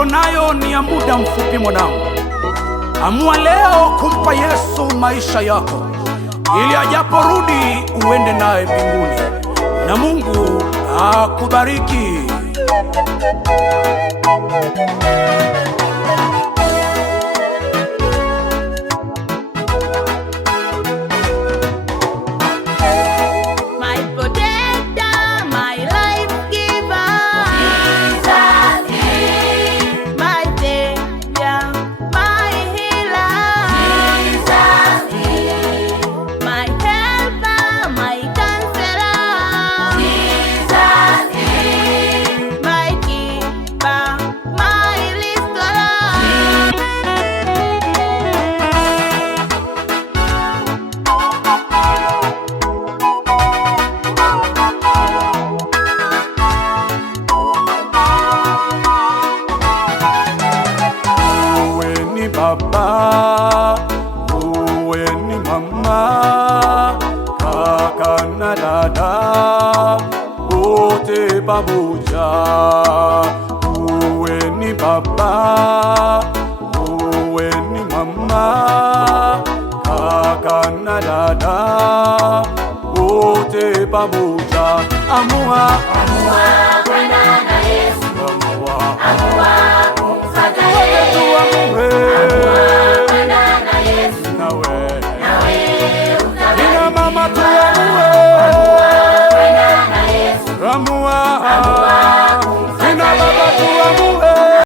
ulionayo ni ya muda mfupi mwanangu. Amua leo kumpa Yesu maisha yako, ili ajaporudi uende naye mbinguni, na Mungu akubariki. Baba, uwe ni mama, kaka na dada, wote pamoja. Uwe ni baba, uwe ni mama, kaka na dada, wote pamoja. Amua kwenda na Yesu, amua kumfuata Yesu, amua kwenda